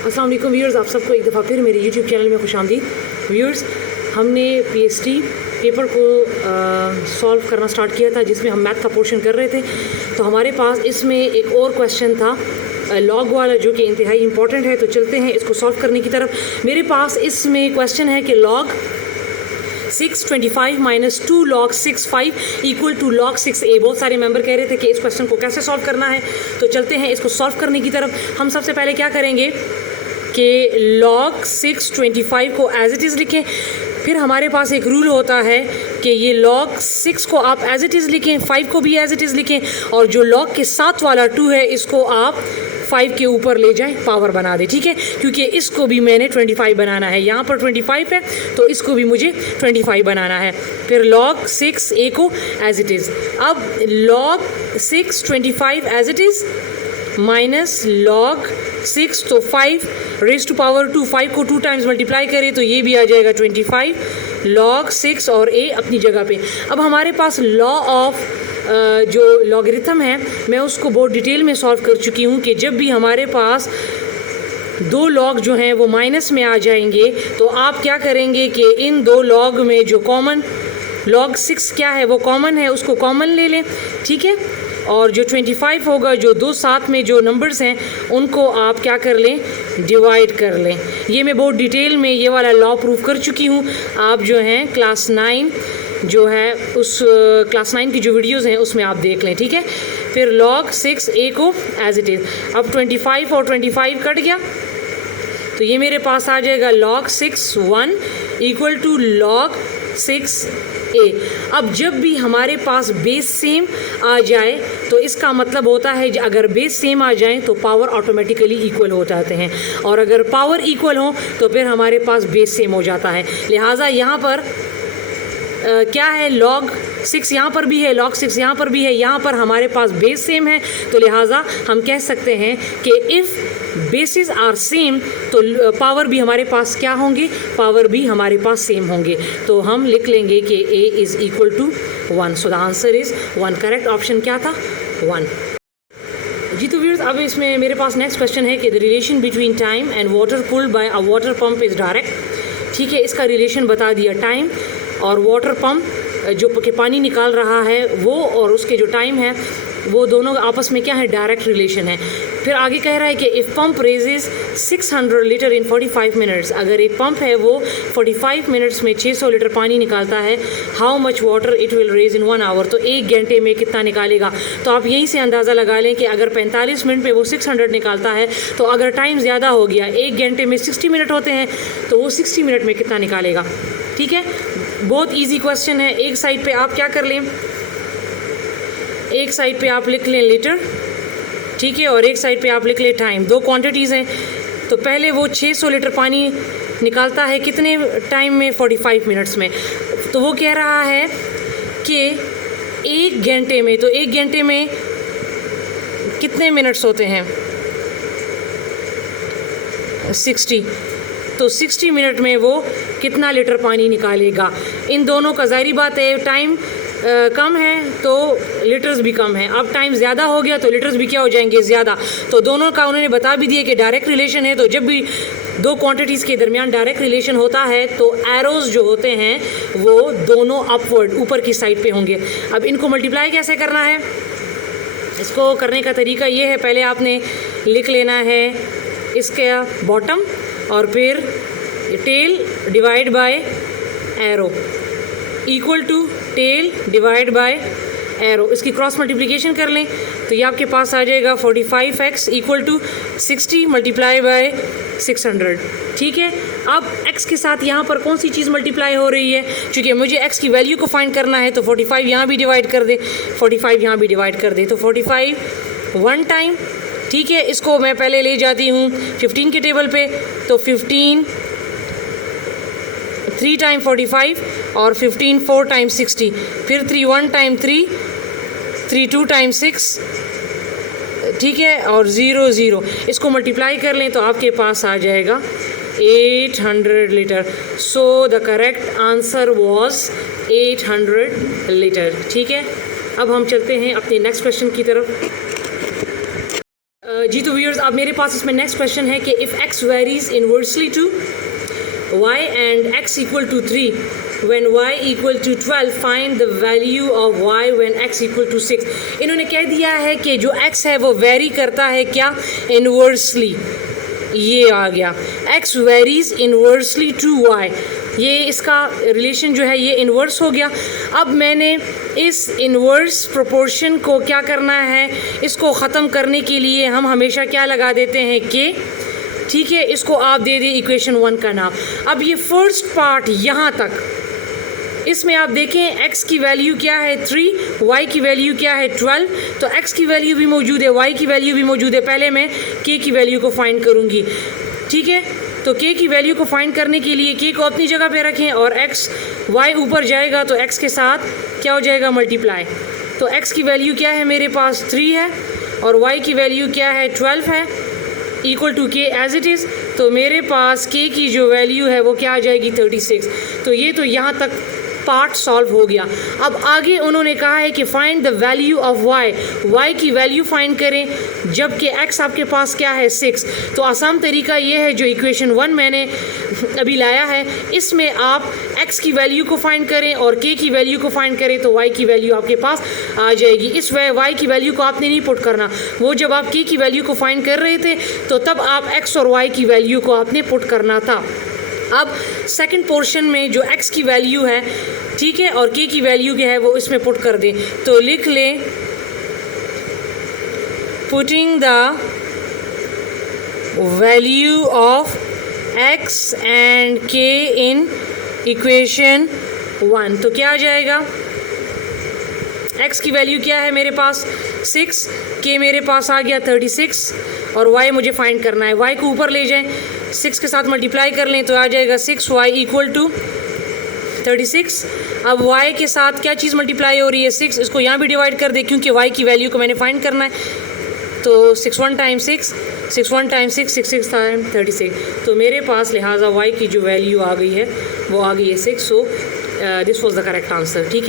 अस्सलाम वालेकुम व्यूअर्स, आप सबको एक दफ़ा फिर मेरे यूट्यूब चैनल में खुशामदीद। व्यूअर्स, हमने पीएचडी पेपर को सॉल्व करना स्टार्ट किया था जिसमें हम मैथ का पोर्शन कर रहे थे। तो हमारे पास इसमें एक और क्वेश्चन था लॉग वाला जो कि इंतहाई इंपॉर्टेंट है। तो चलते हैं इसको सॉल्व करने की तरफ। मेरे पास इसमें क्वेश्चन है कि log 625 minus 2 log 65 equal to log 6a। बहुत सारे मेंबर कह रहे थे कि इस क्वेश्चन को कैसे सॉल्व करना है। तो चलते हैं इसको सॉल्व करने की तरफ। हम सबसे पहले क्या करेंगे कि log 625 को एज इट इज़ लिखें। फिर हमारे पास एक रूल होता है कि ये log 6 को आप एज इट इज़ लिखें, 5 को भी एज इट इज़ लिखें, और जो log के साथ वाला 2 है इसको आप 5 के ऊपर ले जाएं, पावर बना दें, ठीक है। क्योंकि इसको भी मैंने 25 बनाना है, यहाँ पर 25 है तो इसको भी मुझे 25 बनाना है। फिर log 6a को एज इट इज़। अब log 625 as it is minus log 6, तो 5 रेज़ टू पावर 2, 5 को 2 टाइम्स मल्टीप्लाई करें तो ये भी आ जाएगा 25 log 6 और a अपनी जगह पे। अब हमारे पास लॉ ऑफ जो लॉगरिथम है मैं उसको बहुत डिटेल में सॉल्व कर चुकी हूँ कि जब भी हमारे पास दो लॉग जो हैं वो माइनस में आ जाएंगे तो आप क्या करेंगे कि इन दो लॉग में जो कॉमन log 6 क्या है वो कॉमन है, उसको कॉमन ले लें, ठीक है। और जो 25 होगा, जो दो साथ में जो नंबर्स हैं उनको आप क्या कर लें, डिवाइड कर लें। ये मैं बहुत डिटेल में ये वाला लॉ प्रूफ कर चुकी हूँ। आप जो हैं क्लास 9 जो है उस क्लास 9 की जो वीडियोस हैं उसमें आप देख लें, ठीक है। फिर log 6a को एज इट इज़। अब 25 और 25 कट गया तो ये मेरे पास आ जाएगा log 6 equal to log 6a। अब जब भी हमारे पास बेस सेम आ जाए तो इसका मतलब होता है अगर बेस सेम आ जाए तो पावर ऑटोमेटिकली इक्वल हो जाते हैं, और अगर पावर इक्वल हो तो फिर हमारे पास बेस सेम हो जाता है। लिहाजा यहाँ पर क्या है, log 6 यहाँ पर भी है, log 6 यहाँ पर भी है, यहाँ पर हमारे पास बेस सेम है। तो लिहाजा हम कह सकते हैं कि इफ़ बेसिस आर सेम तो पावर भी हमारे पास क्या होंगे, पावर भी हमारे पास सेम होंगे। तो हम लिख लेंगे कि a is equal to 1। So the answer is 1। Correct option क्या था, 1। जी तो व्यूअर्स, अब इसमें मेरे पास नेक्स्ट क्वेश्चन है कि the relation between time and water pulled bye a water pump is direct. ठीक है, इसका रिलेशन बता दिया। टाइम और वाटर पंप जो कि पानी निकाल रहा है वो और उसके जो टाइम है वो दोनों आपस में क्या है, डायरेक्ट रिलेशन है। फिर आगे कह रहा है कि if pump raises 600 litre in 45 minutes, अगर एक पंप है वो 45 मिनट्स में 600 लीटर पानी निकालता है, how much water it will raise in 1 hour, तो 1 घंटे में कितना निकालेगा। तो आप यहीं से अंदाज़ा लगा लें कि अगर 45 मिनट में वो 600 निकालता है तो अगर टाइम ज़्यादा हो गया, 1 घंटे में 60 मिनट होते हैं, तो वो 60 मिनट में कितना निकालेगा। ठीक है, बहुत ईजी क्वेश्चन है। एक साइड पे आप क्या कर लें, एक साइड पे आप लिख लें लीटर, ठीक है, और एक साइड पे आप लिख लें टाइम। दो क्वांटिटीज़ हैं। तो पहले वो 600 लीटर पानी निकालता है कितने टाइम में, 45 मिनट्स में। तो वो कह रहा है कि 1 घंटे में, तो 1 घंटे में कितने मिनट्स होते हैं, 60। तो 60 मिनट में वो कितना लीटर पानी निकालेगा। इन दोनों का ज़ाहिरी बात है टाइम कम है तो लीटर्स भी कम है। अब टाइम ज़्यादा हो गया तो लीटर्स भी क्या हो जाएंगे, ज़्यादा। तो दोनों का उन्होंने बता भी दिया कि डायरेक्ट रिलेशन है। तो जब भी दो क्वांटिटीज़ के दरमियान डायरेक्ट रिलेशन होता है तो एरोज़ जो होते हैं वो दोनों अपवर्ड, ऊपर की साइड पे होंगे। अब इनको मल्टीप्लाई कैसे करना है, इसको करने का तरीका ये है, पहले आपने लिख लेना है इसका बॉटम और फिर tail divide by arrow equal to tail divide by arrow. इसकी क्रॉस मल्टीप्लिकेशन कर लें तो ये आपके पास आ जाएगा 45x equal to 60 multiply by 600। ठीक है, अब x के साथ यहाँ पर कौन सी चीज़ मल्टीप्लाई हो रही है, क्योंकि मुझे x की वैल्यू को फाइंड करना है। तो 45 यहाँ भी डिवाइड कर दे, 45 यहाँ भी डिवाइड कर दे, तो 45 1 टाइम। ठीक है, इसको मैं पहले ले जाती हूँ 15 के टेबल पे, तो 15 3 टाइम 45 और 15 4 टाइम 60, फिर 3 1 टाइम 3, 3 2 टाइम 6, ठीक है, और 0 0। इसको मल्टीप्लाई कर लें तो आपके पास आ जाएगा 800 litre. So the correct answer was 800 litre. ठीक है, अब हम चलते हैं अपने नेक्स्ट क्वेश्चन की तरफ। जी तो व्यूअर्स, अब मेरे पास इसमें नेक्स्ट क्वेश्चन है कि if x varies inversely to y and x equal to 3 when y equal to 12 find the value of y when x equal to 6। इन्होंने कह दिया है कि जो x है वो वेरी करता है क्या, इनवर्सली। ये आ गया x varies inversely to y, ये इसका रिलेशन जो है ये इन्वर्स हो गया। अब मैंने इस इन्वर्स प्रोपोर्शन को क्या करना है, इसको ख़त्म करने के लिए हम हमेशा क्या लगा देते हैं कि, ठीक है, इसको आप दे दें इक्वेशन 1 का नाम। अब ये फर्स्ट पार्ट यहाँ तक, इसमें आप देखें x की वैल्यू क्या है 3, y की वैल्यू क्या है 12, तो x की वैल्यू भी मौजूद है, y की वैल्यू भी मौजूद है। पहले मैं k की वैल्यू को फाइंड करूँगी, ठीक है। तो k की वैल्यू को फाइंड करने के लिए k को अपनी जगह पे रखें और x y ऊपर जाएगा तो x के साथ क्या हो जाएगा, मल्टीप्लाई। तो x की वैल्यू क्या है मेरे पास 3 है और y की वैल्यू क्या है 12 है, इक्वल टू के एज इट इज़। तो मेरे पास k की जो वैल्यू है वो क्या आ जाएगी 36। तो ये तो यहाँ तक पार्ट सॉल्व हो गया। अब आगे उन्होंने कहा है कि find the value of y की वैल्यू फाइंड करें जबकि x आपके पास क्या है 6। तो आसान तरीका ये है, जो इक्वेशन 1 मैंने अभी लाया है इसमें आप x की वैल्यू को फाइंड करें और k की वैल्यू को फाइंड करें तो y की वैल्यू आपके पास आ जाएगी। इस y की वैल्यू को आपने नहीं पुट करना, वो जब आप k की वैल्यू को फाइंड कर रहे थे तो तब आप x और y की वैल्यू को आपने पुट करना था। अब सेकंड पोर्शन में जो x की वैल्यू है, ठीक है, और k की वैल्यू क्या है वो इसमें पुट कर दें। तो लिख लें putting the value of x and k in equation 1। तो क्या आ जाएगा, x की वैल्यू क्या है मेरे पास 6, k मेरे पास आ गया 36 और y मुझे फाइंड करना है। y को ऊपर ले जाएं, 6 के साथ मल्टीप्लाई कर लें तो आ जाएगा 6y इक्वल टू 36। अब y के साथ क्या चीज़ मल्टीप्लाई हो रही है 6, इसको यहाँ भी डिवाइड कर दे क्योंकि y की वैल्यू को मैंने फाइंड करना है। तो 6 1 टाइम 6, 6 1 टाइम 6, 6 6 टाइम 36। तो मेरे पास लिहाजा y की जो वैल्यू आ गई है वो आ गई है 6। So this was the correct answer, ठीक है।